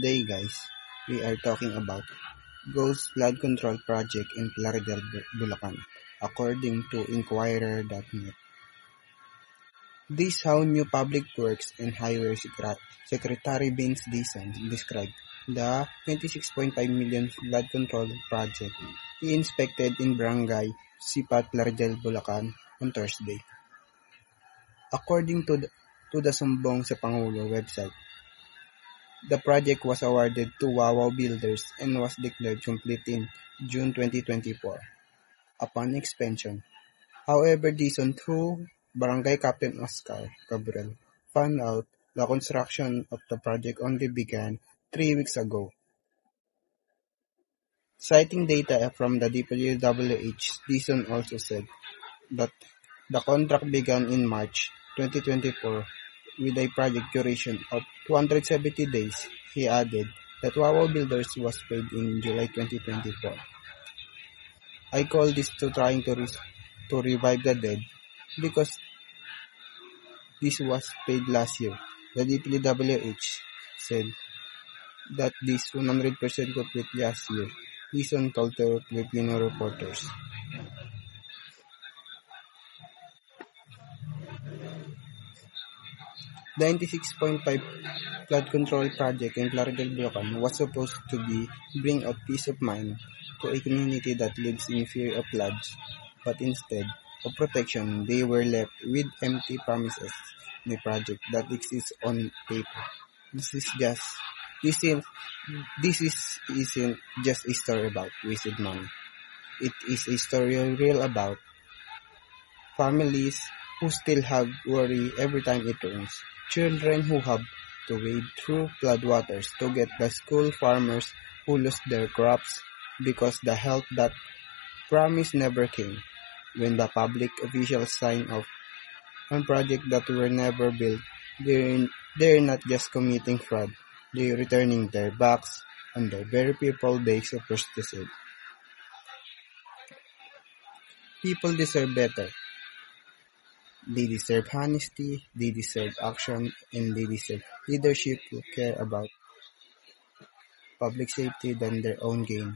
Today guys, we are talking about Ghost Flood Control Project in Plaridel, Bulacan, according to Inquirer.net. This how new Public Works and Highway Secretary Vince Dizon described the 26.5 million flood control project he inspected in Barangay Sipat, Plaridel, Bulacan on Thursday. According to the Sumbong sa Pangulo website, the project was awarded to Wawaw Builders and was declared complete in June 2024 upon expansion. However, Dizon, through Barangay Captain Oscar Gabriel, found out the construction of the project only began 3 weeks ago. Citing data from the DPWH, Dizon also said that the contract began in March 2024 with a project duration of 270 days. He added that Wawaw Builders was paid in July 2024. I call this to trying to revive the dead because this was paid last year. The DPWH said that this 100% complete last year. Dizon told the Filipino reporters. The 96.5 flood control project in Plaridel, Bulacan was supposed to bring out peace of mind to a community that lives in fear of floods, but instead of protection, they were left with empty promises in a project that exists on paper. This is just this is isn't just a story about wasted money. It is a story real about families who still have worry every time it rains, children who have to wade through floodwaters to get to school, farmers who lost their crops because the help that promised never came. When the public officials sign off on projects that were never built, they're not just committing fraud, they're returning their backs on the very people they supposed to save. People deserve better. They deserve honesty, they deserve action, and they deserve leadership who care about public safety than their own gain.